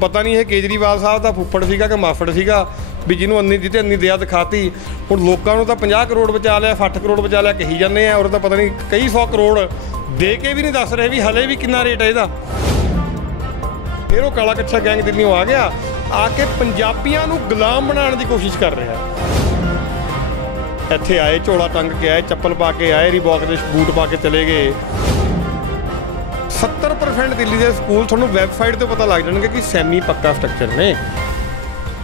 पता नहीं है केजरीवाल साहब का फुफड़ सीगा कि माफड़ सीगा भी जिन्होंने अन्नी दी ते अन्नी दया दिखाती। हुण लोकां नूं तां 50 करोड़ बचा लिया, 60 करोड़ बचा लिया कही जाने हैं, और तो पता नहीं कई 100 करोड़ दे के भी नहीं दस रहे भी हले भी कितना रेट है इहदा। फिर वो काला कच्छा गैंग दिल्लियों आ गया, आके पंजाबियां नूं गुलाम बनाने की कोशिश कर रहा है। इत्थे आए झोला टंग के आए, चप्पल पा के आए, रीबॉक के बूट पा के चले गए। 70% दिल्ली के स्कूल थोड़ा वैबसाइट तो पता लग जाएंगे कि सैमी पक्का स्ट्रक्चर ने।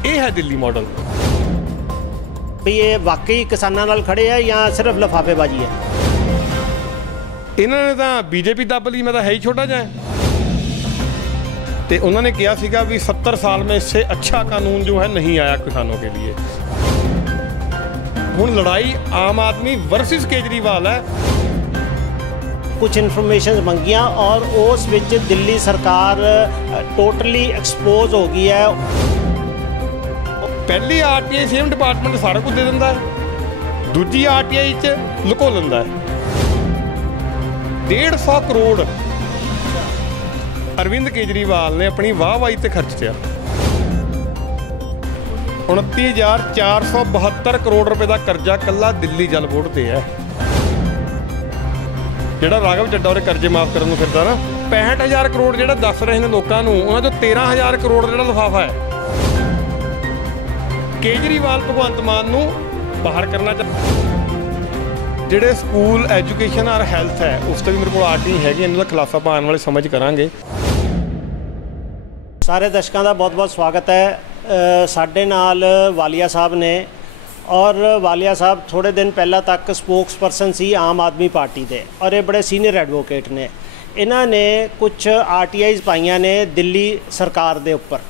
यह है दिल्ली मॉडल भी ये वाकई किसानों नाल खड़े है या सिर्फ लिफाफेबाजी है? इन्होंने तो बीजेपी दब ली, मैं तो है ही छोटा जा। तो उन्होंने कहा सीगा भी 70 साल में इससे अच्छा कानून जो है नहीं आया किसानों के लिए। हुण लड़ाई आम आदमी वर्सेस केजरीवाल है। कुछ इन्फॉर्मेशन मंगिया और उस विच दिल्ली सरकार टोटली एक्सपोज हो गई है। पहली आरटीआई सेम डिपार्टमेंट सारा कुछ दे दिंदा है, दूजी आरटीआई च लुको लैंदा है। 150 करोड़ अरविंद केजरीवाल ने अपनी वाहवाही ते खर्च दिया। 29,472 करोड़ रुपए का कर्जा कला दिल्ली जल बोर्ड ते है। ਜਿਹੜਾ ਰਾਘਵ ਚੱਡਾ ਉਹਦੇ ਕਰਜ਼ੇ ਮਾਫ ਕਰਨ ਨੂੰ ਫਿਰਦਾ ਨਾ। 65,000 ਕਰੋੜ ਜਿਹੜਾ ਦੱਸ ਰਹੇ ਨੇ ਲੋਕਾਂ ਨੂੰ, ਉਹਨਾਂ ਚੋਂ 13,000 ਕਰੋੜ ਜਿਹੜਾ ਲਿਫਾਫਾ ਹੈ। ਕੇਜਰੀਵਾਲ ਭਗਵੰਤ ਮਾਨ ਨੂੰ ਬਾਹਰ ਕਰਨਾ ਚਾਹੀਦਾ। ਜਿਹੜੇ ਸਕੂਲ ਐਜੂਕੇਸ਼ਨ ਔਰ ਹੈਲਥ ਹੈ ਉਸ ਤੇ ਵੀ ਮੇਰੇ ਕੋਲ ਆਰਟੀ ਹੈਗੀ, ਇਹਨਾਂ ਦਾ ਖੁਲਾਸਾ ਪਾਉਣ ਵਾਲੇ ਸਮਝ ਕਰਾਂਗੇ। ਸਾਰੇ ਦਰਸ਼ਕਾਂ ਦਾ ਬਹੁਤ-ਬਹੁਤ ਸਵਾਗਤ ਹੈ। ਸਾਡੇ ਨਾਲ ਵਾਲੀਆ ਸਾਹਿਬ ਨੇ और वालिया साहब थोड़े दिन पहला तक स्पोक्स परसन सी आम आदमी पार्टी के, और ये बड़े सीनियर एडवोकेट ने। इन्होंने कुछ आरटीआईज पाइया ने दिल्ली सरकार के उपर,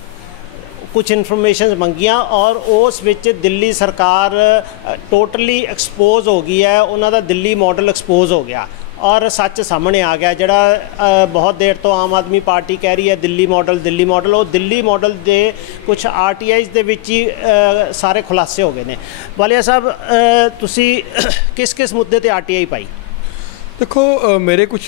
कुछ इन्फॉर्मेशन मंगिया और उस विच दिल्ली सरकार टोटली एक्सपोज हो गई है। उन्होंने दिल्ली मॉडल एक्सपोज हो गया और सच सामने आ गया। जड़ा बहुत देर तो आम आदमी पार्टी कह रही है दिल्ली मॉडल वो दिल्ली मॉडल के कुछ आरटीआईज दे विच ही सारे खुलासे हो गए हैं। वालिया साहब, तुसी किस किस मुद्दे ते आरटीआई पाई? देखो, मेरे कुछ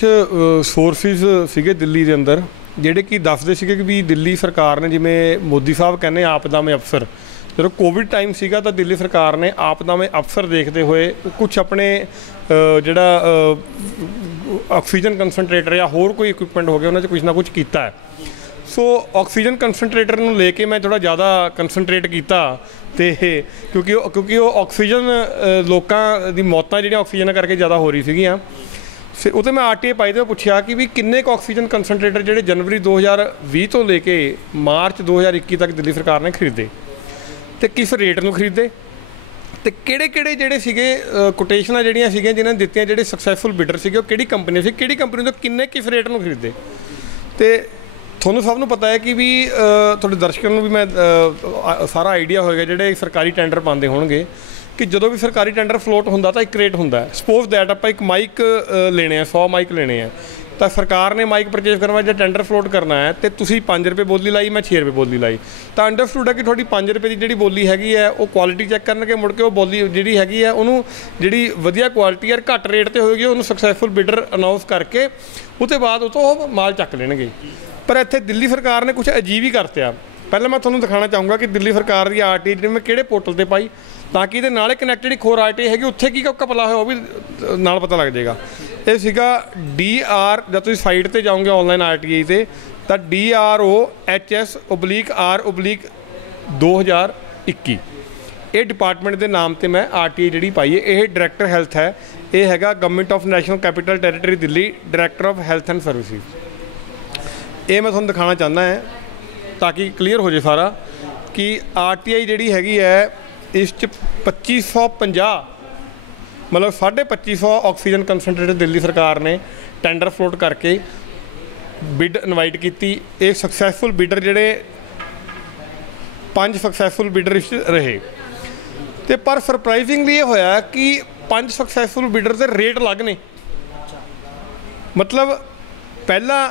सोर्सिस सीगे दिल्ली के अंदर ਜਿਹੜੇ कि दसदे सीगे कि भी दिल्ली सरकार ने, जिवें मोदी साहब कहने आपदा में अफसर, जो कोविड टाइम सीगा तो दिल्ली सरकार ने आपदा में अफसर देखते हुए कुछ अपने ਜਿਹੜਾ ਆਕਸੀਜਨ ਕੰਸਨਟਰੇਟਰ ਜਾਂ ਹੋਰ ਕੋਈ ਇਕੁਇਪਮੈਂਟ ਹੋ ਗਿਆ ਉਹਨਾਂ 'ਚ ਕੁਝ ਨਾ ਕੁਝ ਕੀਤਾ ਹੈ। ਸੋ ਆਕਸੀਜਨ ਕੰਸਨਟਰੇਟਰ ਨੂੰ ਲੈ ਕੇ ਮੈਂ ਥੋੜ੍ਹਾ ਜ਼ਿਆਦਾ ਕੰਸਨਟਰੇਟ ਕੀਤਾ, ਅਤੇ ਕਿਉਂਕਿ ਉਹ ਆਕਸੀਜਨ ਲੋਕਾਂ ਦੀ ਮੌਤਾਂ ਜਿਹੜੀਆਂ ਆਕਸੀਜਨ ਕਰਕੇ ਜ਼ਿਆਦਾ ਹੋ ਰਹੀ ਸੀਗੀਆਂ। ਉਹ 'ਤੇ ਮੈਂ ਆਰਟੀਆਈ ਪਾਈ ਤੇ ਪੁੱਛਿਆ ਕਿ ਵੀ ਕਿੰਨੇ ਕੁ ਆਕਸੀਜਨ ਕੰਸਨਟਰੇਟਰ ਜਿਹੜੇ ਜਨਵਰੀ 2020 ਤੋਂ ਲੈ ਕੇ ਮਾਰਚ 2021 ਤੱਕ ਦਿੱਲੀ ਸਰਕਾਰ ਨੇ ਖਰੀਦੇ, ਅਤੇ ਕਿਸ ਰੇਟ ਨੂੰ ਖਰੀਦੇ, ਤੇ ਕਿਹੜੇ ਜਿਹੜੇ ਸੀਗੇ ਕੋਟੇਸ਼ਨਾਂ ਜਿਹੜੀਆਂ ਸੀਗੀਆਂ ਜਿਨ੍ਹਾਂ ਨੇ ਦਿੱਤੀਆਂ, ਜਿਹੜੇ ਸਕਸੈਸਫੁਲ ਬਿਡਰ ਸੀਗੇ ਉਹ ਕਿਹੜੀ ਕੰਪਨੀ ਸੀ, ਕਿਹੜੀ ਕੰਪਨੀ ਤੋਂ ਕਿੰਨੇ ਕਿਸ ਰੇਟ ਨੂੰ ਖਰੀਦੇ। ਤੇ ਤੁਹਾਨੂੰ ਸਭ ਨੂੰ ਪਤਾ ਹੈ ਕਿ ਵੀ ਤੁਹਾਡੇ ਦਰਸ਼ਕਾਂ ਨੂੰ ਵੀ ਮੈਂ ਸਾਰਾ ਆਈਡੀਆ ਹੋਏਗਾ ਜਿਹੜੇ ਸਰਕਾਰੀ ਟੈਂਡਰ ਪਾਉਂਦੇ ਹੋਣਗੇ ਕਿ ਜਦੋਂ ਵੀ ਸਰਕਾਰੀ ਟੈਂਡਰ ਫਲੋਟ ਹੁੰਦਾ ਤਾਂ ਇੱਕ ਰੇਟ ਹੁੰਦਾ। ਸਪੋਜ਼ ਦੈਟ ਆਪਾਂ ਇੱਕ ਮਾਈਕ ਲੈਣੇ ਆ, 100 ਮਾਈਕ ਲੈਣੇ ਆ, ਤਾਂ ਸਰਕਾਰ ਨੇ ਮਾਈਕ ਪਰਚੇਜ਼ ਕਰਨ ਵਾਸਤੇ ਟੈਂਡਰ ਫਲੋਟ ਕਰਨਾ ਹੈ ਅਤੇ ਤੁਸੀਂ 5 ਰੁਪਏ ਬੋਲੀ ਲਾਈ, ਮੈਂ 6 ਰੁਪਏ ਬੋਲੀ ਲਾਈ, ਤਾਂ ਅੰਡਰਸਟੂਡ ਹੈ ਕਿ ਤੁਹਾਡੀ 5 ਰੁਪਏ ਦੀ ਜਿਹੜੀ ਬੋਲੀ ਹੈਗੀ ਹੈ ਉਹ ਕੁਆਲਿਟੀ ਚੈੱਕ ਕਰਨਗੇ, ਮੁੜ ਕੇ ਉਹ ਬੋਲੀ ਜਿਹੜੀ ਹੈਗੀ ਹੈ ਉਹਨੂੰ ਜਿਹੜੀ ਵਧੀਆ ਕੁਆਲਿਟੀ ਯਾਰ ਘੱਟ ਰੇਟ 'ਤੇ ਹੋਏਗੀ ਉਹਨੂੰ ਸਕਸੈਸਫੁਲ ਬਿਡਰ ਅਨਾਊਂਸ ਕਰਕੇ ਉਹ ਤੋਂ ਬਾਅਦ ਉਹ ਤੋਂ ਉਹ ਮਾਲ ਚੱਕ ਲੈਣਗੇ। ਪਰ ਇੱਥੇ ਦਿੱਲੀ ਸਰਕਾਰ ਨੇ ਕੁਛ ਅਜੀਬ ਹੀ ਕਰਤਿਆ। ਪਹਿਲਾਂ ਮੈਂ ਤੁਹਾਨੂੰ ਦਿਖਾਉਣਾ ਚਾਹੂੰਗਾ ਕਿ ਦਿੱਲੀ ਸਰਕਾਰ ਦੀ ਆਰਟੀ ਜਿਹੜੀ ਮੈਂ ਕਿਹੜੇ ਪੋਰਟਲ 'ਤੇ ਪਾਈ, ਤਾਂ ਕਿ ਇਹਦੇ ਨਾਲੇ ਕਨੈਕਟਡ ਇੱਕ ਹੋਰ ਆਰਟੀ ਹੈਗੀ ਉੱਥੇ ਕੀ ਘਪਲਾ ਹੋਇਆ ਉਹ ਵੀ ਨਾਲ ਪਤਾ ਲੱਗ ਜਾਏਗਾ। ਇਹ ਸੀਗਾ DR, ਜਦ ਤੁਸੀਂ ਸਾਈਟ 'ਤੇ ਜਾਓਗੇ ਔਨਲਾਈਨ ਆਰਟੀਆਈ 'ਤੇ ਤਾਂ DROHS/2021 ਇਹ ਡਿਪਾਰਟਮੈਂਟ ਦੇ ਨਾਮ 'ਤੇ ਮੈਂ ਆਰਟੀਆਈ ਜਿਹੜੀ ਪਾਈ ਹੈ। ਇਹ ਡਾਇਰੈਕਟਰ ਹੈਲਥ ਹੈ, ਇਹ ਹੈਗਾ government of national capital territory Delhi, director of health and services. ਇਹ ਮੈਂ ਤੁਹਾਨੂੰ ਦਿਖਾਉਣਾ ਚਾਹੁੰਦਾ ਹੈ ਤਾਂ ਕਿ ਕਲੀਅਰ ਹੋ ਜਾਏ ਸਾਰਾ ਕਿ ਆਰਟੀਆਈ ਜਿਹੜੀ ਹੈਗੀ ਹੈ ਇਸ 'ਚ 2550 मतलब 2550 ਆਕਸੀਜਨ ਕੰਸਨਟਰੇਟਰ ਦਿੱਲੀ ਸਰਕਾਰ ਨੇ ਟੈਂਡਰ ਫਲੋਟ ਕਰਕੇ ਬਿਡ ਇਨਵਾਈਟ ਕੀਤੀ। ਇਹ ਸਕਸੈਸਫੁਲ ਬਿਡਰ ਜਿਹੜੇ 5 ਸਕਸੈਸਫੁਲ ਬਿਡਰ ਇਸ ਰਹੇ, ਅਤੇ ਪਰ ਸਰਪ੍ਰਾਈਜ਼ਿੰਗਲੀ ਇਹ ਹੋਇਆ ਕਿ 5 ਸਕਸੈਸਫੁਲ ਬਿਡਰ ਦੇ ਰੇਟ ਅਲੱਗ ਨੇ। ਮਤਲਬ ਪਹਿਲਾਂ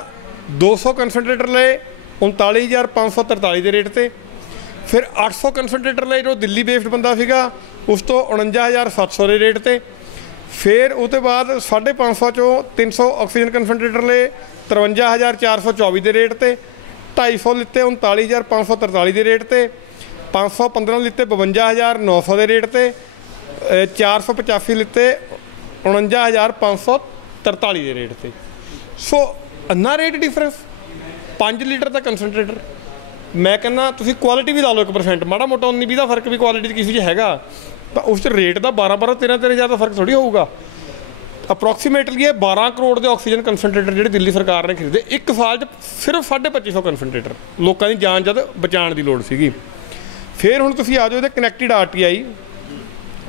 200 ਕੰਸਨਟਰੇਟਰ ਲਏ 39,543 ਦੇ ਰੇਟ 'ਤੇ, ਫਿਰ 800 ਕੰਸਨਟਰੇਟਰ ਲਏ ਜੋ ਦਿੱਲੀ ਬੇਸਡ ਬੰਦਾ ਸੀਗਾ ਉਸ ਤੋਂ 49,700 ਦੇ ਰੇਟ 'ਤੇ, फिर उसके बाद 550 चों 300 ऑक्सीजन कंसनट्रेटर ले 53,424 के रेट पर, 250 लिते 39,543 के रेट पर, 515 लिते 52,900 के रेट पर, 485 लिते 49,543 के रेट पर। सो अन्ना रेट डिफरेंस 5 लीटर का कंसनट्रेटर। मैं कहना तुसीं क्वालिटी भी ला लो 1%, माड़ा मोटा 19-20 का फर्क भी क्वालिटी किसी चीज़ हैगा, तो उस रेट का 12-12 13-13 हज़ार का फर्क थोड़ी होगा। अप्रोक्सीमेटली ये 12 करोड़ के ऑक्सीजन कंसनट्रेटर जो दिल्ली सरकार ने खरीदे एक साल सिर्फ 2550 कंसनट्रेटर, लोगों की जान जद बचाने की लोड़ सी। फिर हुण तुसीं आ जाओ ये कनैक्टिड RTI।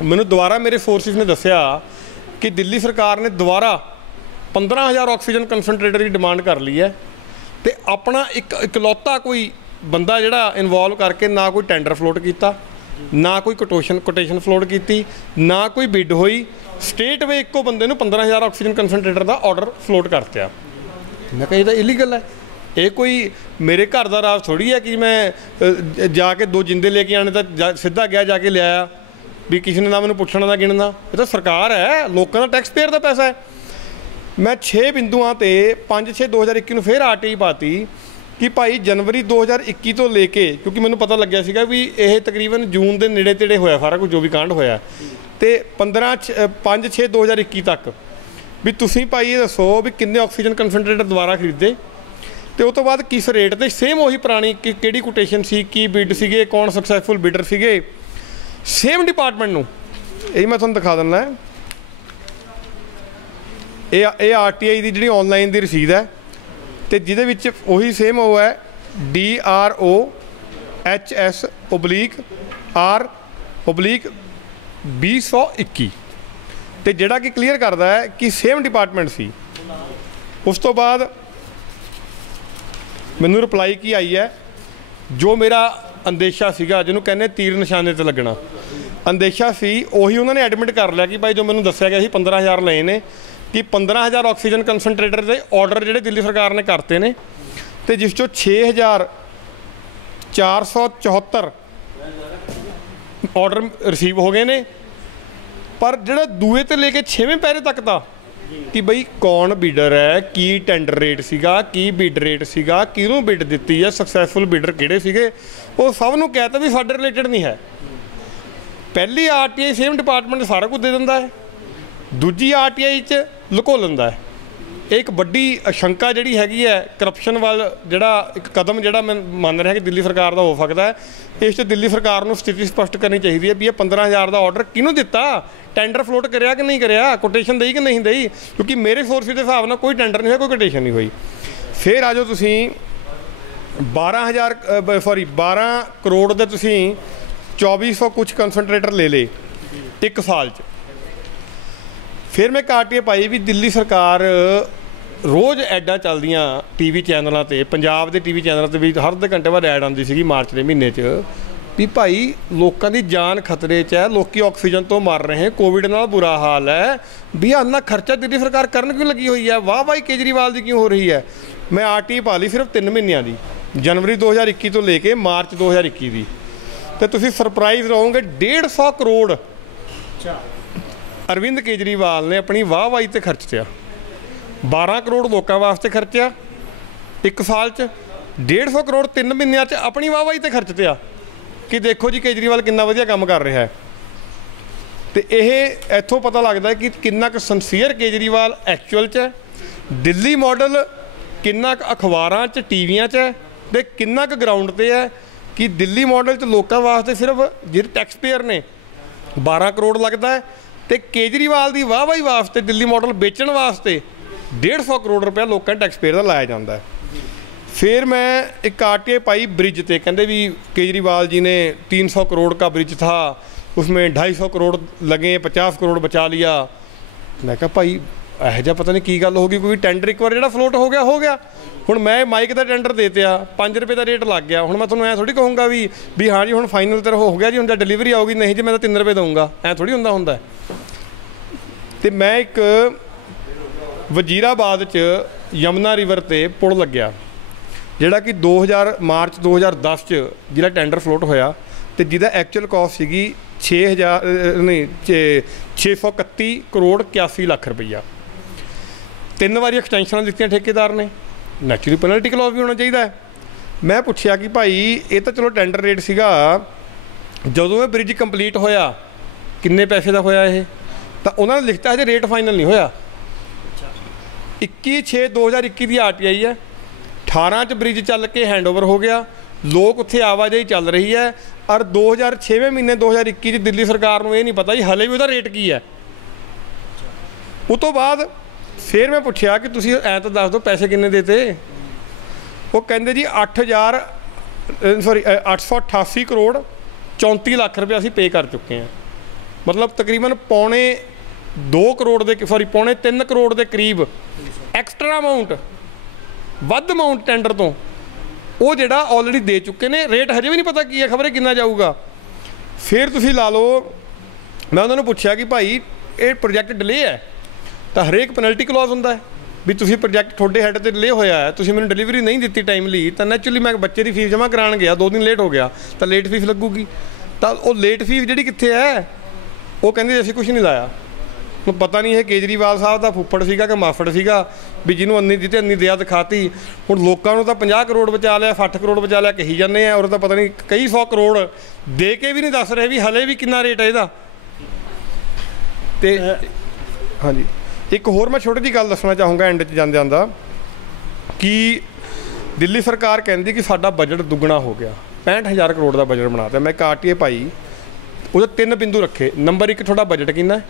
मैनू दोबारा मेरे सोर्सिस ने दसिया कि दिल्ली सरकार ने दोबारा 15,000 ऑक्सीजन कंसनट्रेटर की डिमांड कर ली है, तो अपना इकलौता कोई बंदा जिहड़ा इनवॉल्व करके ना कोई टेंडर फ्लोट किया, ना कोई कोटेशन फ्लोट की, ना कोई बिड हुई, स्टेट वे एको बंदे 15,000 ऑक्सीजन कंसनट्रेटर का ऑर्डर फ्लोट करते। मैं कहा ये इलीगल है, ये कोई मेरे घर का राज थोड़ी है कि मैं जाके 2 जिंदे लेके आने तो सीधा गया जाके लिया भी किसी ने ना मैंने पुछना ना गिनना। ये तो सरकार है, लोगों का टैक्स पेयर का पैसा है। मैं 6 बिंदुआं ते 5/6/2021 में फिर RTI पाती कि भाई जनवरी 2021 तो लेके, क्योंकि मैंने पता लग्या सीगा भी यह तकरीबन जून के नेड़े तेड़े होया सारा कुछ जो भी कांड होया, तो 5/6/2021 तक भी तुसीं भाई ये दसो भी किन्ने ऑक्सीजन कंसनट्रेटर दोबारा खरीदे, तो उस तो बाद किस रेट पर, सेम वही पुरानी कि किहड़ी कोटेशन सी, की बिड सीगे, कौन सक्सैसफुल बिडर सीगे, सेम डिपार्टमेंट नूं। यही मैं तुहानूं दिखा दिंदा, ये RTI की जी ऑनलाइन की रसीद है, तो जिहदे विच उही सेम वो है DROHS/R/2021, तो जिहड़ा कि क्लीयर करता है कि सेम डिपार्टमेंट सी। उस तो बाद मैनू रिप्लाई की आई है, जो मेरा अंदेशा सीगा जिन्होंने कहने तीर निशाने ते लगना अंदेशा सी, उही उन्होंने एडमिट कर लिया कि भाई जो मैनू दस्सिया गया 15,000 लए ने, कि 15,000 ऑक्सीजन कंसनट्रेटर के ऑर्डर जोड़े दिल्ली सरकार ने करते हैं, तो जिस 6,474 ऑर्डर रिसीव हो गए ने, पर जो दूए तो लेके 6वें पैरे तक था कि बई कौन बिडर है, की टेंडर रेट सीगा, की बिड रेट सीगा, किहनूं बिड दित्ती है, सक्सैसफुल बिडर किहड़े सीगे, वो सब नूं कहता भी साडे रिलेटेड नहीं है। पहली RTI सेम डिपार्टमेंट सारा कुछ दे दिंदा है, दूजी RTI च लुको लैंदा है। एक बड़ी आशंका जिहड़ी हैगी है करप्शन वाल जिहड़ा एक कदम जिहड़ा मैं मान रहा कि दिल्ली सरकार का हो सकता है, इस दिल्ली सरकार नूं स्थिति स्पष्ट करनी चाहिए भी ये 15,000 का ऑर्डर किहनूं दिता, टेंडर फ्लोट करिया कि नहीं करिया, कोटेशन दी कि नहीं दी, क्योंकि मेरे सोर्स के हिसाब नाल कोई टेंडर नहीं है, कोई कोटेशन नहीं हुई। फिर आ जाओ तुसीं 12 करोड़ के तुसीं 2400 कुछ कंसनट्रेटर ले ले एक साल च। फिर मैं RTI पाई भी दिल्ली सरकार रोज़ ऐडां चलदियां TV चैनलों पर, पंजाब के TV चैनलों पर भी हर 2 घंटे बाद ऐड आती सी मार्च के महीने भी भाई लोगों की जान खतरे च है, लोग ऑक्सीजन तो मर रहे हैं, कोविड नाल बुरा हाल है, भी इन्ना खर्चा दिल्ली सरकार करन क्यों लगी हुई है, वाह भाई केजरीवाल की क्यों हो रही है। मैं RTI पा ली सिर्फ 3 महीनों की, जनवरी 2021 तो लेके मार्च 2021 की, तो तुसीं सरप्राइज़ रहोगे 150 करोड़ अरविंद केजरीवाल ने अपनी वाहवाही ते खर्चया, 12 करोड़ लोगों वास्ते खर्चया एक साल च, 150 करोड़ 3 महीनों च अपनी वाहवाही ते खर्चया कि देखो जी केजरीवाल कितना वधिया काम कर रहा है। तो यह इत्थों पता लगता है कि कितना क संसीयर केजरीवाल एक्चुअल च है, दिल्ली मॉडल कितना क अखबारां च टीवियां च है, तो कितना क ग्राउंड पर है कि दिल्ली मॉडल च लोगों वास्ते सिर्फ जिहड़े टैक्स पेयर ने 12 करोड़ लगता है, तो केजरीवाल की वाहवाही वास्ते दिल्ली मॉडल बेचण वास्ते 150 करोड़ रुपया लोगों के टैक्स पेयर का लाया जाता है। फिर मैं एक RTI पाई ब्रिज ते, कहते भी केजरीवाल जी ने 300 करोड़ का ब्रिज था, उसमें 250 करोड़ लगे, 50 करोड़ बचा लिया। मैं कहा भाई यह जा पता नहीं की गल होगी, कोई टेंडर एक बार जो फ्लोट हो गया हुण मैं माइक का टेंडर देते 5 रुपये का रेट लग गया, हुण मैं तुहानूं ऐ थोड़ी कहूँगा भी हाँ जी हुण फाइनल तेरा हो गया जी, हुण डिलीवरी आऊगी, नहीं जी मैं तो 3 रुपये दूँगा, ऐ थोड़ी हुंदा। तो मैं एक वजीराबाद च यमुना रिवर ते पुल लग्या जिहड़ा कि मार्च 2010 च जिहड़ा टेंडर फ्लोट होया, तो जिहदा एक्चुअल कॉस्ट सीगी 6000 नहीं 631 करोड़ 81 लाख रुपया। 3 वारी एक्सटेंशन दित्तियां ठेकेदार ने, नैचुरली पेनल्टी क्लॉज भी होना चाहिए है। मैं पूछा कि भाई ये तो चलो टेंडर रेट सीगा, जदों ये ब्रिज कंप्लीट होया किन्ने पैसे का होया ये, तो उन्होंने लिखता है रेट फाइनल नहीं होया। 21/6/2021 की RTI है, 18 च ब्रिज चल के हैंडओवर हो गया, लोग उत्थे आवाजाही चल रही है, और 2006वें महीने 2021 दिल्ली सरकार को ये नहीं पता जी हले भी उसका रेट की है। उस तो बाद फिर मैं पूछा कि तुसीं ऐ तो दस दो पैसे किन्ने देते, वो कहते जी 888 करोड़ 34 लाख रुपये असीं पे कर चुके हैं। मतलब तकरीबन पौने 2 करोड़ के पौने 3 करोड़ के करीब एक्सट्रा अमाउंट वध अमाउंट टेंडर तो वो जिहड़ा ऑलरेडी दे चुके ने। रेट हजे भी नहीं पता की है, खबर है कितना जाऊगा। फिर तुसीं ला लो, मैं उन्होंने पूछा कि भाई ये प्रोजैक्ट डिले है तो हरेक पेनल्टी क्लॉज होंदा है भी तुसीं प्रोजैक्ट थोड़े हैड ते डिले होया है, तुसीं मैनूं डिलीवरी नहीं दी टाइमली, तो नैचुरली मैं बच्चे की फीस जमा कराने गया 2 दिन लेट हो गया तो लेट फीस लगूगी। तो वो लेट फीस जी कित्थे है, वो कहंदे असीं कुछ नहीं लाया। पता नहीं है केजरीवाल साहब का फुੱਫੜ सीगा कि माफड़ सीगा भी जिन्होंने अन्नी दी ते अन्नी दया दिखाती। हुण लोकां नूं तां 50 करोड़ बचा लिया, 60 करोड़ बचा लिया कही जाने हैं, और तो पता नहीं कई 100 करोड़ दे के भी नहीं दस रहे भी हले भी कितना रेट है इहदा। ते हाँ जी, एक होर मैं छोटी जी गल दसना चाहूँगा एंड च जांदे आंदा कि दिल्ली सरकार कहती कि साडा बजट दुगना हो गया, 65,000 करोड़ का बजट बनाता। मैं एक RTI पाई, उसदे 3 बिंदु रखे। नंबर 1 थोड़ा बजट कितना है,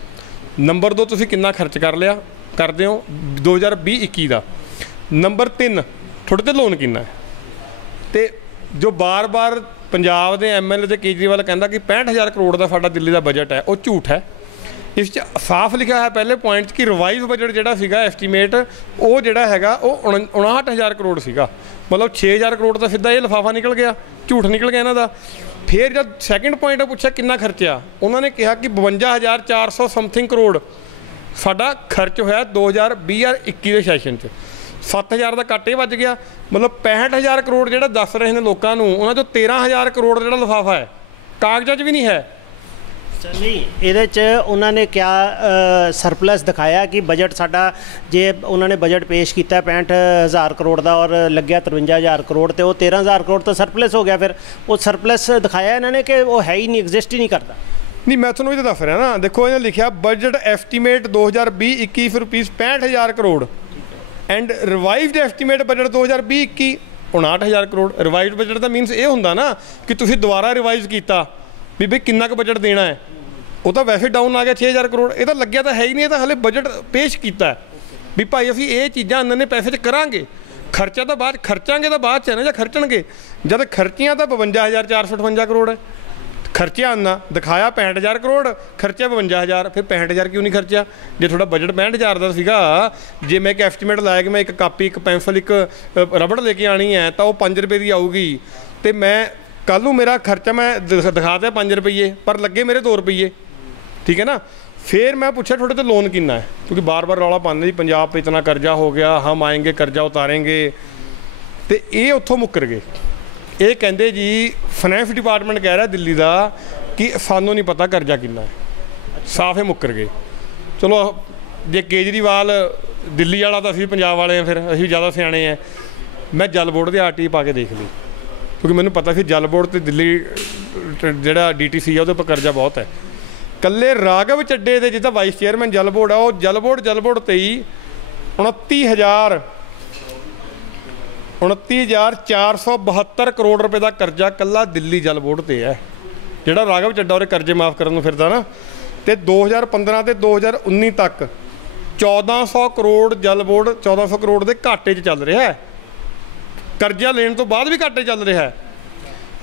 नंबर 2 तुसीं कितना खर्च कर लिया करदे हो 2020-21 का, नंबर 3 थोड़े ते लोन कितना है। तो जो बार बार पंजाब के MLA ते केजरीवाल कहता कि 65,000 करोड़ का साडा दिल्ली का बजट है, वो झूठ है। इस साफ लिखा है पहले पॉइंट कि रिवाइज बजट जोड़ा सीगा एस्टीमेट वो जोड़ा हैगा वो 59,000 करोड़ सीगा, मतलब 6,000 करोड़ का सीधा ये लिफाफा निकल गया, झूठ निकल गया इन्हां दा। फिर जब सैकेंड पॉइंट पूछा कितना खर्चा, उन्होंने कहा कि 52,400 समथिंग करोड़ साडा खर्च होया 2020-21 के सैशन 7,000 का कट ही बच गया। मतलब 65,000 करोड़ जो दस रहे हैं लोगों को, उन्होंने 13,000 करोड़ जो लिफाफा है कागजात भी नहीं है। नहीं ये उन्होंने क्या सरप्लस दिखाया कि बजट साडा जे उन्होंने बजट पेश किया 65,000 करोड़ का और लग्या 53,000 करोड़, तो वो 13,000 करोड़ तो सरप्लस हो गया। फिर वो सरप्लस दिखाया इन्होंने कि वो है ही नहीं, एग्जिस्ट ही नहीं करता। नहीं मैं थोड़ा तो दस रहा ना, देखो इन्हें लिखा budget estimate 2020-21 rupees 65,000 crore and revised estimate budget 2020-21 59,000 crore. Revised budget का मीनस ये होंदा ना कि तुसीं दोबारा रिवाइज किया भी भाई कितना बजट देना है, वो तो वैसे डाउन आ गया 6,000 करोड़। ये तो लग्या तो है ही नहीं, ये तो हले बजट पेश किया भी भाई असीं ये चीज़ां इन्ने पैसे च करांगे, खर्चा तो बाद खर्चांगे तो बाद च है ना, जब खर्चणगे जब खर्चियाँ तो 52,458 करोड़ है, खर्चा आना दिखाया 65,000 करोड़, खर्चा 52,000, फिर 65,000 क्यों नहीं खर्चा जो थोड़ा बजट 65,000 का सीगा। जे मैं एक एस्टीमेट लाया कि मैं एक कापी एक पेंसिल एक रबड़ लेके आनी है तो वो 5 रुपये की आऊगी, तो मैं कल नूं मेरा खर्चा मैं दिखा दिया 5 रुपये पर लगे मेरे 2 रुपये, ठीक है ना। फिर मैं पूछा थोड़े तो लोन कितना है, क्योंकि बार बार रौला पाते जी पंजाब पे इतना कर्जा हो गया, हम आएंगे कर्जा उतारेंगे, तो ये उत्थों मुकर गए। ये कहते जी फाइनैंस डिपार्टमेंट कह रहा दिल्ली का कि सानू नहीं पता कर्जा कितना है, साफ ही मुकर गए। चलो जे केजरीवाल दिल्ली वाला तो असीं पंजाब वाले हैं, फिर असीं ज़्यादा सियाणे हैं। मैं जल बोर्ड की RTI पा के देख ली, क्योंकि मैंने पता फिर जल बोर्ड तो दिल्ली जोड़ा DTC है वो कर्जा बहुत है। कल्ले राघव चड्डे के जिदा वाइस चेयरमैन जल बोर्ड है, वो जल बोर्ड ते ही 29,472 करोड़ रुपए का कर्जा कल्ला दिल्ली जल बोर्ड से है, जोड़ा राघव चड्डा और कर्जे माफ़ करने फिरदा ना। तो 2015 तो 2019 तक 1,400 करोड़ जल बोर्ड 1,400 करोड़ के घाटे चल रहा है, कर्जा लेने तो बाद भी घाटे चल रहा है।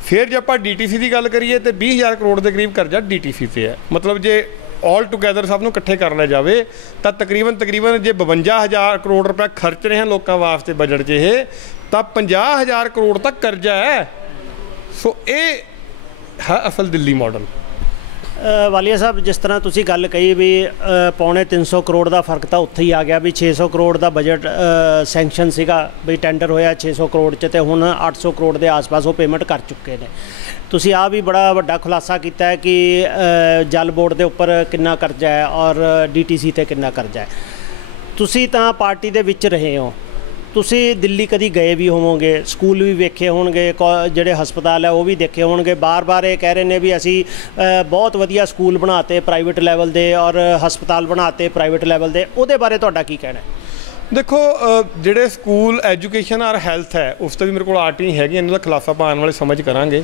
फिर जो आप DTC की गल करिए तो 20,000 करोड़ के करीब कर्जा DTC से है। मतलब जे ऑल टुगैदर सब इकट्ठे कर लिया जाए तो तकरीबन जे 52,000 करोड़ रुपया खर्च रहे हैं लोगों वास्ते बजट च ये, तो 50,000 करोड़ तक कर्जा है। सो ये है असल दिल्ली मॉडल। ਵਾਲੀਆ ਸਾਹਿਬ, ਜਿਸ ਤਰ੍ਹਾਂ ਤੁਸੀਂ ਗੱਲ ਕਹੀ ਵੀ ਪੌਣੇ 300 ਕਰੋੜ ਦਾ ਫਰਕ ਤਾਂ ਉੱਥੇ ਹੀ ਆ ਗਿਆ ਵੀ 600 ਕਰੋੜ ਦਾ ਬਜਟ ਸੈਂਕਸ਼ਨ ਸੀਗਾ, ਵੀ ਟੈਂਡਰ ਹੋਇਆ 600 ਕਰੋੜ 'ਚ, ਤੇ ਹੁਣ 800 ਕਰੋੜ ਦੇ ਆਸ-ਪਾਸ ਉਹ ਪੇਮੈਂਟ ਕਰ ਚੁੱਕੇ ਨੇ। ਤੁਸੀਂ ਆ ਵੀ ਬੜਾ ਵੱਡਾ ਖੁਲਾਸਾ ਕੀਤਾ ਹੈ ਕਿ ਜਲ ਬੋਰਡ ਦੇ ਉੱਪਰ ਕਿੰਨਾ ਕਰਜ਼ਾ ਹੈ ਔਰ DTC ਤੇ ਕਿੰਨਾ ਕਰਜ਼ਾ ਹੈ। ਤੁਸੀਂ ਤਾਂ ਪਾਰਟੀ ਦੇ ਵਿੱਚ ਰਹੇ ਹੋ, ਤੁਸੀਂ ਦਿੱਲੀ ਕਦੀ ਗਏ ਵੀ ਹੋਵੋਗੇ, ਸਕੂਲ ਵੀ ਵੇਖੇ ਹੋਣਗੇ, ਜਿਹੜੇ ਹਸਪਤਾਲ ਹੈ ਉਹ ਵੀ ਦੇਖੇ ਹੋਣਗੇ। ਬਾਰ-ਬਾਰ ਇਹ ਕਹਿ ਰਹੇ ਨੇ ਵੀ ਅਸੀਂ ਬਹੁਤ ਵਧੀਆ ਸਕੂਲ ਬਣਾਤੇ ਪ੍ਰਾਈਵੇਟ ਲੈਵਲ ਦੇ ਔਰ ਹਸਪਤਾਲ ਬਣਾਤੇ ਪ੍ਰਾਈਵੇਟ ਲੈਵਲ ਦੇ, ਉਹਦੇ ਬਾਰੇ ਤੁਹਾਡਾ ਕੀ ਕਹਿਣਾ ਹੈ? ਦੇਖੋ, ਜਿਹੜੇ ਸਕੂਲ ਐਜੂਕੇਸ਼ਨ ਔਰ ਹੈਲਥ ਹੈ ਉਸ 'ਤੇ ਵੀ ਮੇਰੇ ਕੋਲ ਆਰਟੀ ਹੈਗੀ, ਇਹਨਾਂ ਦਾ ਖੁਲਾਸਾ ਪਾਉਣ ਵਾਲੇ ਸਮਝ ਕਰਾਂਗੇ।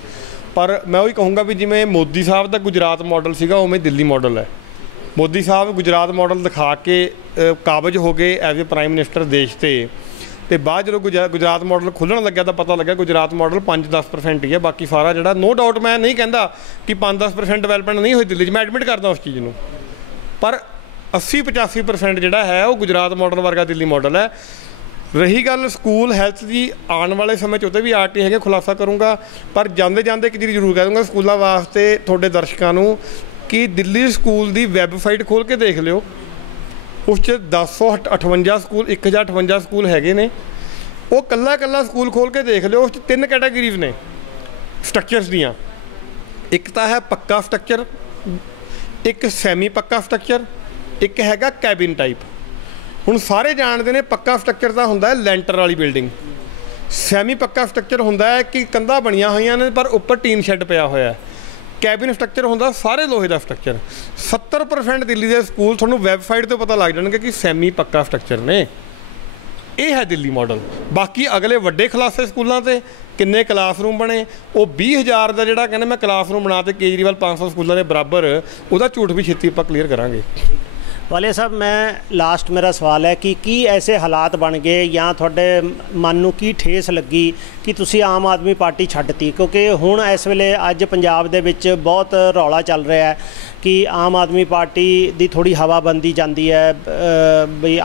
ਪਰ ਮੈਂ ਉਹੀ ਕਹੂੰਗਾ ਵੀ ਜਿਵੇਂ ਮੋਦੀ ਸਾਹਿਬ ਦਾ ਗੁਜਰਾਤ ਮਾਡਲ ਸੀਗਾ, ਉਵੇਂ ਦਿੱਲੀ ਮਾਡਲ ਹੈ। ਮੋਦੀ ਸਾਹਿਬ ਗੁਜਰਾਤ ਮਾਡਲ ਦਿਖਾ ਕੇ ਕਾਬਜ਼ ਹੋ ਗਏ ਐਜ਼ ਏ ਪ੍ਰਾਈਮ ਮਿਨਿਸਟਰ ਦੇਸ਼ 'ਤੇ ਬਾਅਦ ਜਦੋਂ ਗੁਜਰਾਤ ਮਾਡਲ ਖੁੱਲ੍ਹਣ ਲੱਗਿਆ ਤਾਂ ਪਤਾ ਲੱਗਿਆ ਗੁਜਰਾਤ ਮਾਡਲ 5-10% ਹੀ ਹੈ, ਬਾਕੀ ਸਾਰਾ ਜਿਹੜਾ ਨੋ ਡਾਊਟ, ਮੈਂ ਨਹੀਂ ਕਹਿੰਦਾ ਕਿ 5-10% ਡਿਵੈਲਪਮੈਂਟ ਨਹੀਂ ਹੋਈ ਦਿੱਲੀ 'ਚ, ਮੈਂ ਐਡਮਿਟ ਕਰਦਾ ਉਸ ਚੀਜ਼ ਨੂੰ, ਪਰ 80-85% ਜਿਹੜਾ ਹੈ ਉਹ ਗੁਜਰਾਤ ਮਾਡਲ ਵਰਗਾ ਦਿੱਲੀ ਮਾਡਲ ਹੈ। ਰਹੀ ਗੱਲ ਸਕੂਲ ਹੈਲਥ ਦੀ, ਆਉਣ ਵਾਲੇ ਸਮੇਂ 'ਚ ਉੱਤੇ ਵੀ ਆਰਟੀ ਹੈਗੇ, ਖੁਲਾਸਾ ਕਰੂੰਗਾ। ਪਰ ਜਾਂਦੇ ਜਾਂਦੇ ਇੱਕ ਚੀਜ਼ ਜ਼ਰੂਰ ਕਹਿ ਦੂੰਗਾ ਸਕੂਲਾਂ ਵਾਸਤੇ ਤੁਹਾਡੇ ਦਰਸ਼ਕਾਂ ਨੂੰ ਕਿ ਦਿੱਲੀ ਸਕੂਲ ਦੀ ਵੈਬਸਾਈਟ ਖੋਲ੍ਹ ਕੇ ਦੇਖ ਲਿਓ, ਉਸ 'ਚ 1058 ਸਕੂਲ 1058 ਸਕੂਲ ਹੈਗੇ ਨੇ। ਉਹ ਕੱਲਾ ਸਕੂਲ ਖੋਲ੍ਹ ਕੇ ਦੇਖ ਲਿਓ, ਉਸ 'ਚ 3 ਕੈਟਾਗਰੀਜ਼ ਨੇ ਸਟਰਕਚਰਸ ਦੀਆਂ। ਇੱਕ ਤਾਂ ਹੈ ਪੱਕਾ ਸਟਰਕਚਰ, ਇੱਕ ਸੈਮੀ ਪੱਕਾ ਸਟਰਕਚਰ, ਇੱਕ ਹੈਗਾ ਕੈਬਿਨ ਟਾਈਪ। ਹੁਣ ਸਾਰੇ ਜਾਣਦੇ ਨੇ ਪੱਕਾ ਸਟਰਕਚਰ ਤਾਂ ਹੁੰਦਾ ਲੈਂਟਰ ਵਾਲੀ ਬਿਲਡਿੰਗ, ਸੈਮੀ ਪੱਕਾ ਸਟਰਕਚਰ ਹੁੰਦਾ ਹੈ ਕਿ ਕੰਧਾਂ ਬਣੀਆਂ ਹੋਈਆਂ ਨੇ ਪਰ ਉੱਪਰ ਟੀਨ ਸ਼ੈੱਡ ਪਿਆ ਹੋਇਆ। ਕੈਬਿਨ ਸਟਰਕਚਰ ਹੁੰਦਾ ਸਾਰੇ ਲੋਹੇ ਦਾ ਸਟਰਕਚਰ। 70% ਦਿੱਲੀ ਦੇ ਸਕੂਲ ਤੁਹਾਨੂੰ ਵੈਬਸਾਈਟ 'ਤੇ ਪਤਾ ਲੱਗ ਜਾਣਗੇ ਕਿ ਸੈਮੀ ਪੱਕਾ ਸਟਰਕਚਰ ਨੇ। ਇਹ ਹੈ ਦਿੱਲੀ ਮਾਡਲ। ਬਾਕੀ ਅਗਲੇ ਵੱਡੇ ਖਲਾਸੇ ਸਕੂਲਾਂ 'ਤੇ ਕਿੰਨੇ ਕਲਾਸਰੂਮ ਬਣੇ, ਉਹ 20,000 ਦਾ ਜਿਹੜਾ ਕਹਿੰਦੇ ਮੈਂ ਕਲਾਸਰੂਮ ਬਣਾ ਤੇ ਕੇਜਰੀਵਾਲ 500 ਸਕੂਲਾਂ ਦੇ ਬਰਾਬਰ, ਉਹਦਾ ਝੂਠ ਵੀ ਛੇਤੀ ਆਪਾਂ ਕਲੀਅਰ ਕਰਾਂਗੇ। ਵਾਲੀਆ ਸਾਹਿਬ, ਮੈਂ ਲਾਸਟ ਮੇਰਾ ਸਵਾਲ ਹੈ ਕਿ ਕੀ ਐਸੇ ਹਾਲਾਤ ਬਣ ਗਏ ਜਾਂ ਤੁਹਾਡੇ ਮਨ ਨੂੰ ਕੀ ਠੇਸ ਲੱਗੀ ਕਿ ਤੁਸੀਂ ਆਮ ਆਦਮੀ ਪਾਰਟੀ ਛੱਡਤੀ? ਕਿਉਂਕਿ ਹੁਣ ਇਸ ਵੇਲੇ ਅੱਜ ਪੰਜਾਬ ਦੇ ਵਿੱਚ ਬਹੁਤ ਰੌਲਾ ਚੱਲ ਰਿਹਾ ਹੈ ਕਿ ਆਮ ਆਦਮੀ ਪਾਰਟੀ ਦੀ ਥੋੜ੍ਹੀ ਹਵਾ ਬੰਦੀ ਜਾਂਦੀ ਹੈ, ਵੀ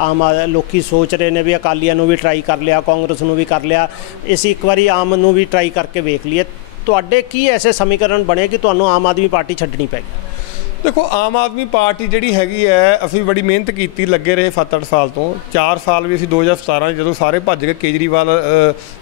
ਲੋਕੀ ਸੋਚ ਰਹੇ ਨੇ ਵੀ ਅਕਾਲੀਆਂ ਨੂੰ ਵੀ ਟਰਾਈ ਕਰ ਲਿਆ, ਕਾਂਗਰਸ ਨੂੰ ਵੀ ਕਰ ਲਿਆ, ਅਸੀਂ ਇੱਕ ਵਾਰੀ ਆਮ ਨੂੰ ਵੀ ਟਰਾਈ ਕਰਕੇ ਵੇਖ ਲਈਏ। ਤੁਹਾਡੇ ਕੀ ਐਸੇ ਸਮੀਕਰਨ ਬਣੇ ਕਿ ਤੁਹਾਨੂੰ ਆਮ ਆਦਮੀ ਪਾਰਟੀ ਛੱਡਣੀ ਪੈ ਗਈ? ਦੇਖੋ, ਆਮ ਆਦਮੀ ਪਾਰਟੀ ਜਿਹੜੀ ਹੈਗੀ ਹੈ, ਅਸੀਂ ਬੜੀ ਮਿਹਨਤ ਕੀਤੀ, ਲੱਗੇ ਰਹੇ 7-8 ਸਾਲ ਤੋਂ। 4 ਸਾਲ ਵੀ ਅਸੀਂ 2017 ਜਦੋਂ ਸਾਰੇ ਭੱਜ ਗਏ, ਕੇਜਰੀਵਾਲ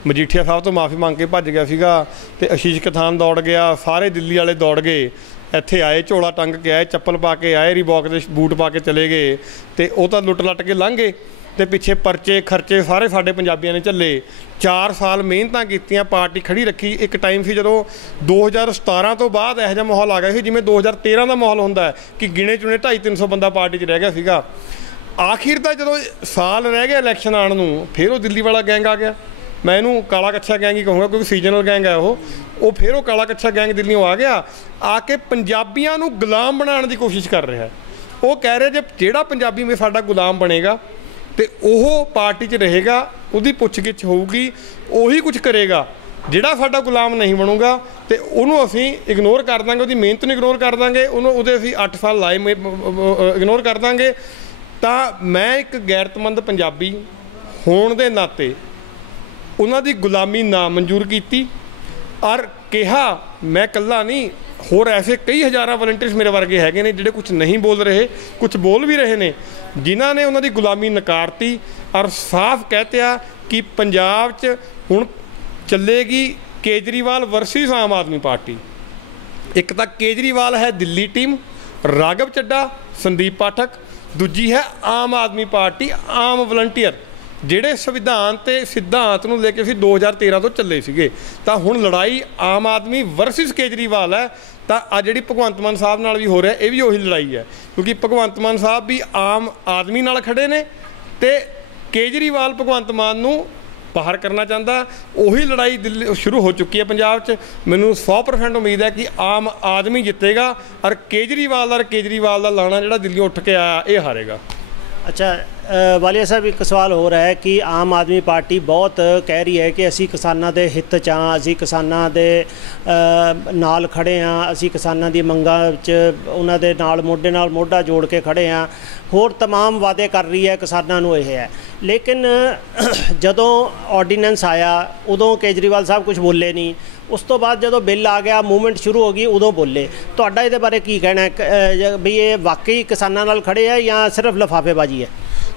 ਮਜੀਠੀਆ ਸਾਹਿਬ ਤੋਂ ਮਾਫੀ ਮੰਗ ਕੇ ਭੱਜ ਗਿਆ ਸੀਗਾ ਤੇ ਆਸ਼ੀਸ਼ ਕਥਾਨ ਦੌੜ ਗਿਆ, ਸਾਰੇ ਦਿੱਲੀ ਵਾਲੇ ਦੌੜ ਗਏ, ਇੱਥੇ ਆਏ, ਝੋਲਾ ਟੰਗ ਕੇ ਆਏ, ਚੱਪਲ ਪਾ ਕੇ ਆਏ, ਰੀਬੌਕ ਦੇ ਬੂਟ ਪਾ ਕੇ ਚਲੇ ਗਏ, ਤੇ ਉਹ ਤਾਂ ਲੁੱਟ ਲੱਟ ਕੇ ਲੰਘ ਗਏ ਤੇ ਪਿੱਛੇ ਪਰਚੇ ਖਰਚੇ ਸਾਰੇ ਸਾਡੇ ਪੰਜਾਬੀਆਂ ਨੇ ਝੱਲੇ। 4 ਸਾਲ ਮਿਹਨਤਾਂ ਕੀਤੀਆਂ, ਪਾਰਟੀ ਖੜੀ ਰੱਖੀ। ਇੱਕ ਟਾਈਮ ਸੀ ਜਦੋਂ 2017 ਤੋਂ ਬਾਅਦ ਇਹੋ ਜਿਹਾ ਮਾਹੌਲ ਆ ਗਿਆ ਸੀ ਜਿਵੇਂ 2013 ਦਾ ਮਾਹੌਲ ਹੁੰਦਾ ਹੈ ਕਿ ਗਿਣੇ ਚੁਣੇ 250-300 ਬੰਦਾ ਪਾਰਟੀ 'ਚ ਰਹਿ ਗਿਆ ਸੀਗਾ। ਆਖਿਰ ਤਾਂ ਜਦੋਂ ਸਾਲ ਰਹਿ ਗਿਆ ਇਲੈਕਸ਼ਨ ਆਉਣ ਨੂੰ, ਫਿਰ ਉਹ ਦਿੱਲੀ ਵਾਲਾ ਗੈਂਗ ਆ ਗਿਆ। ਮੈਂ ਇਹਨੂੰ ਕਾਲਾ ਕੱਛਾ ਗੈਂਗ ਹੀ ਕਹੂੰਗਾ ਕਿਉਂਕਿ ਸੀਜ਼ਨਲ ਗੈਂਗ ਹੈ ਉਹ ਫਿਰ ਉਹ ਕਾਲਾ ਕੱਛਾ ਗੈਂਗ ਦਿੱਲੀੋਂ ਆ ਗਿਆ, ਆ ਕੇ ਪੰਜਾਬੀਆਂ ਨੂੰ ਗੁਲਾਮ ਬਣਾਉਣ ਦੀ ਕੋਸ਼ਿਸ਼ ਕਰ ਰਿਹਾ। ਉਹ ਕਹਿ ਰਿਹਾ ਜੇ ਜਿਹੜਾ ਪੰਜਾਬੀ ਮੇ ਸਾਡਾ ਗੁਲਾਮ ਬਣੇਗਾ ਤੇ ਉਹ ਪਾਰਟੀ 'ਚ ਰਹੇਗਾ, ਉਹਦੀ ਪੁੱਛਗਿੱਛ ਹੋਊਗੀ, ਉਹੀ ਕੁਝ ਕਰੇਗਾ। ਜਿਹੜਾ ਸਾਡਾ ਗੁਲਾਮ ਨਹੀਂ ਬਣੂਗਾ ਤੇ ਉਹਨੂੰ ਅਸੀਂ ਇਗਨੋਰ ਕਰ ਦਾਂਗੇ, ਉਹਦੀ ਮਿਹਨਤ ਨੂੰ ਇਗਨੋਰ ਕਰ ਦਾਂਗੇ, ਉਹਦੇ ਅਸੀਂ 8 ਸਾਲ ਲਾਏ ਇਗਨੋਰ ਕਰ ਦਾਂਗੇ। ਤਾਂ ਮੈਂ ਇੱਕ ਗੈਰਤਮੰਦ ਪੰਜਾਬੀ ਹੋਣ ਦੇ ਨਾਤੇ ਉਹਨਾਂ ਦੀ ਗੁਲਾਮੀ ਨਾ ਮਨਜ਼ੂਰ ਕੀਤੀ ਔਰ ਕਿਹਾ ਮੈਂ ਇਕੱਲਾ ਨਹੀਂ, ਹੋਰ ਐਸੇ ਕਈ ਹਜ਼ਾਰਾਂ ਵਲੰਟੀਅਰਸ ਮੇਰੇ ਵਰਗੇ ਹੈਗੇ ਨੇ ਜਿਹੜੇ ਕੁਝ ਨਹੀਂ ਬੋਲ ਰਹੇ, ਕੁਝ ਬੋਲ ਵੀ ਰਹੇ ਨੇ, ਜਿਨ੍ਹਾਂ ਨੇ ਉਹਨਾਂ ਦੀ ਗੁਲਾਮੀ ਨਕਾਰਤੀ ਔਰ ਸਾਫ਼ ਕਹਿਤਿਆ ਕਿ ਪੰਜਾਬ 'ਚ ਹੁਣ ਚੱਲੇਗੀ ਕੇਜਰੀਵਾਲ ਵਰਸਸ ਆਮ ਆਦਮੀ ਪਾਰਟੀ। ਇੱਕ ਤਾਂ ਕੇਜਰੀਵਾਲ ਹੈ ਦਿੱਲੀ ਟੀਮ, ਰਾਘਵ ਚੱਡਾ, ਸੰਦੀਪ ਪਾਠਕ, ਦੂਜੀ ਹੈ ਆਮ ਆਦਮੀ ਪਾਰਟੀ ਆਮ ਵਲੰਟੀਅਰ ਜਿਹੜੇ ਸੰਵਿਧਾਨ ਤੇ ਸਿਧਾਂਤ ਨੂੰ ਲੈ ਕੇ ਅਸੀਂ 2013 ਤੋਂ ਚੱਲੇ ਸੀਗੇ। ਤਾਂ ਹੁਣ ਲੜਾਈ ਆਮ ਆਦਮੀ ਵਰਸਸ ਕੇਜਰੀਵਾਲ ਹੈ। ਤਾਂ ਆ ਜਿਹੜੀ ਭਗਵੰਤ ਮਾਨ ਸਾਹਿਬ ਨਾਲ ਵੀ ਹੋ ਰਿਹਾ, ਇਹ ਵੀ ਉਹੀ ਲੜਾਈ ਹੈ ਕਿਉਂਕਿ ਭਗਵੰਤ ਮਾਨ ਸਾਹਿਬ ਵੀ ਆਮ ਆਦਮੀ ਨਾਲ ਖੜੇ ਨੇ ਤੇ ਕੇਜਰੀਵਾਲ ਭਗਵੰਤ ਮਾਨ ਨੂੰ ਬਾਹਰ ਕਰਨਾ ਚਾਹੁੰਦਾ। ਉਹੀ ਲੜਾਈ ਦਿੱਲੀ ਸ਼ੁਰੂ ਹੋ ਚੁੱਕੀ ਹੈ ਪੰਜਾਬ 'ਚ। ਮੈਨੂੰ 100% ਉਮੀਦ ਹੈ ਕਿ ਆਮ ਆਦਮੀ ਜਿੱਤੇਗਾ ਔਰ ਕੇਜਰੀਵਾਲ ਦਾ ਲਾਣਾ ਜਿਹੜਾ ਦਿੱਲੀੋਂ ਉੱਠ ਕੇ ਆਇਆ ਇਹ ਹਾਰੇਗਾ। ਅੱਛਾ ਵਾਲੀਆ ਸਾਹਿਬ, ਇੱਕ ਸਵਾਲ ਹੋ ਰਿਹਾ ਹੈ ਕਿ ਆਮ ਆਦਮੀ ਪਾਰਟੀ ਬਹੁਤ ਕਹਿ ਰਹੀ ਹੈ ਕਿ ਅਸੀਂ ਕਿਸਾਨਾਂ ਦੇ ਹਿੱਤ 'ਚ ਹਾਂ, ਅਸੀਂ ਕਿਸਾਨਾਂ ਦੇ ਨਾਲ ਖੜੇ ਹਾਂ, ਅਸੀਂ ਕਿਸਾਨਾਂ ਦੀ ਮੰਗਾਂ 'ਚ ਉਹਨਾਂ ਦੇ ਨਾਲ ਮੋਢਾ ਜੋੜ ਕੇ ਖੜੇ ਹਾਂ, ਹੋਰ तमाम ਵਾਅਦੇ ਕਰ ਰਹੀ ਹੈ ਕਿਸਾਨਾਂ ਨੂੰ। ਇਹ ਹੈ लेकिन ਜਦੋਂ ਆਰਡੀਨੈਂਸ ਆਇਆ ਉਦੋਂ ਕੇਜਰੀਵਾਲ ਸਾਹਿਬ ਕੁਝ ਬੋਲੇ ਨਹੀਂ। ਉਸ ਤੋਂ ਬਾਅਦ ਜਦੋਂ ਬਿੱਲ ਆ ਗਿਆ, ਮੂਵਮੈਂਟ ਸ਼ੁਰੂ ਹੋ ਗਈ, ਉਦੋਂ ਬੋਲੇ। ਤੁਹਾਡਾ ਇਹਦੇ ਬਾਰੇ ਕੀ ਕਹਿਣਾ ਹੈ ਵੀ ਇਹ ਵਾਕਈ ਕਿਸਾਨਾਂ ਨਾਲ ਖੜੇ ਆ ਜਾਂ ਸਿਰਫ ਲਿਫਾਫੇਬਾਜ਼ੀ ਹੈ?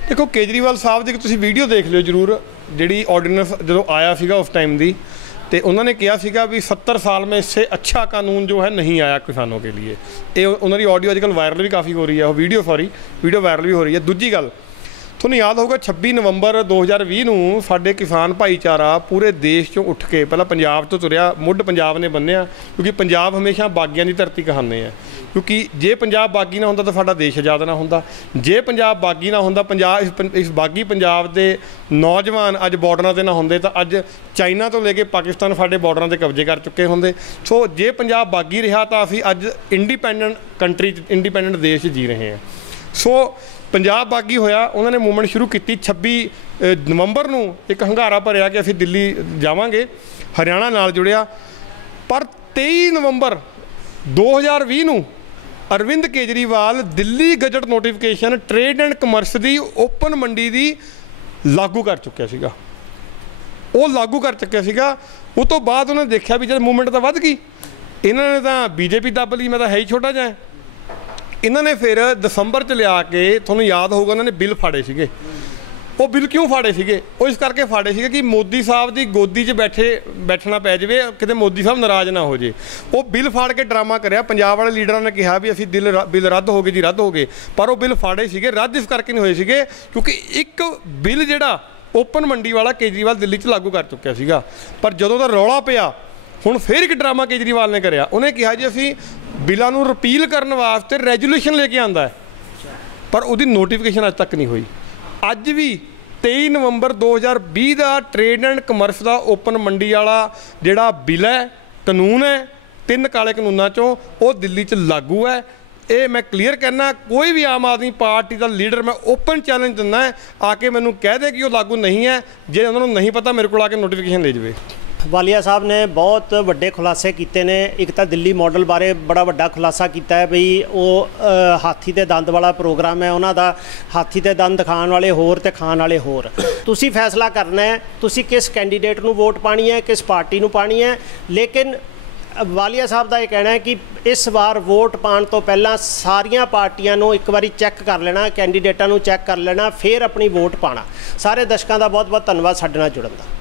ਦੇਖੋ, ਕੇਜਰੀਵਾਲ ਸਾਹਿਬ ਦੀ ਤੁਸੀਂ ਵੀਡੀਓ ਦੇਖ ਲਿਓ ਜ਼ਰੂਰ, ਜਿਹੜੀ ਆਰਡੀਨੈਂਸ ਜਦੋਂ ਆਇਆ ਸੀਗਾ ਉਸ ਟਾइम ਦੀ, तो उन्होंने कहा सीगा भी 70 साल में इससे अच्छा कानून जो है नहीं आया किसानों के लिए। ये उन्होंने ऑडियो आजकल वायरल भी काफ़ी हो रही है, वीडियो वायरल भी हो रही है। दूजी गल ਤੁਹਾਨੂੰ याद होगा 26 नवंबर 2020 ਨੂੰ ਸਾਡੇ किसान भाईचारा पूरे देश चों उठ के पहला पंजाब तो तुरिया, मुੱਢ पंजाब ने बन्निया, क्योंकि पंजाब हमेशा बागियां की धरती कहाने हैं। क्योंकि जे पंजाब बागी ना होंदा तो साडा देश आज़ाद ना होंदा, जे पंजाब बागी ना होंदा, पंजाब इस बागी पंजाब के नौजवान अज बॉर्डरां ते ना होंदे तो अज चाइना तो लेके पाकिस्तान साडे बॉर्डरां ते कब्जे कर चुके होंदे। सो जे पंजाब बागी रहा तो असीं अज इंडिपेंडेंट कंट्री, इंडिपेंडेंट देश जी रहे हैं। सो पंजाब बागी होया, उन्होंने मूवमेंट शुरू की 26 नवंबर ਨੂੰ एक हंगारा भरिया कि असीं दिल्ली जावांगे, हरियाणा नाल जुड़िया। पर 23 नवंबर 2020 ਨੂੰ Arvind Kejriwal Delhi gazette notification trade and commerce की ओपन मंडी की लागू कर चुकिया सीगा, वो लागू कर चुकिया सीगा। उस तो बाद उन्होंने देखा भी जब मूवमेंट तो वध गई, इन्होंने तो बीजेपी दब ली, मैं तो है ही छोटा जा। इन्होंने फिर दसंबर च लिया के, थोड़ा याद होगा, उन्होंने बिल फाड़े सीगे। वो बिल क्यों फाड़े सीगे? वो इस करके फाड़े सीगे कि मोदी साहब की गोदी 'च बैठना पै जाए, किते मोदी साहब नाराज़ ना हो जाए। वो बिल फाड़ के ड्रामा कराया। पंजाब वाले लीडरां ने कहा भी असीं बिल रद्द हो गए जी, रद्द हो गए। पर वो बिल फाड़े सीगे, रद्द इस करके नहीं होए सीगे क्योंकि एक बिल जिहड़ा ओपन मंडी वाला केजरीवाल दिल्ली 'च लागू कर चुकिया सीगा। पर जदों दा रौला पिया, हुण फिर एक ड्रामा केजरीवाल ने कराया। उन्हें कहा जी असीं बिलों नूं रिपील करन वास्ते रेजोल्यूशन लेके आंदा है, पर उहदी नोटिफिकेशन अज तक नहीं हुई। अज भी 23 नवंबर 2020 का ट्रेड एंड कमर्स का ओपन मंडी वाला जिहड़ा बिल है, कानून है, 3 काले कानूनों चों वो दिल्ली च लागू है। ये मैं क्लीयर कहना, कोई भी आम आदमी पार्टी का लीडर मैं ओपन चैलेंज दिंदा है, आके मैनूं कह दे कि वो लागू नहीं है। जे उन्होंने नहीं पता, मेरे को आके नोटिफिकेशन ले जाए। वालिया साहब ने बहुत वड्डे खुलासे किए ने। एक तो दिल्ली मॉडल बारे बड़ा वड्डा खुलासा किया है बई वो हाथी के दंद वाला प्रोग्राम है, उन्हों का हाथी के दंद खाण वाले होर ते खाण वाले होर। तुसी फैसला करना है, तुसी किस कैंडीडेट नूं वोट पानी है, किस पार्टी नूं पानी है। लेकिन वालिया साहब का यह कहना है कि इस बार वोट पाने तो पहला सारिया पार्टियां नूं एक बारी चैक कर लेना, कैंडीडेटां नूं चैक कर लेना, फिर अपनी वोट पाना। सारे दर्शकों का बहुत बहुत धन्यवाद साडे नाल जुड़न दा।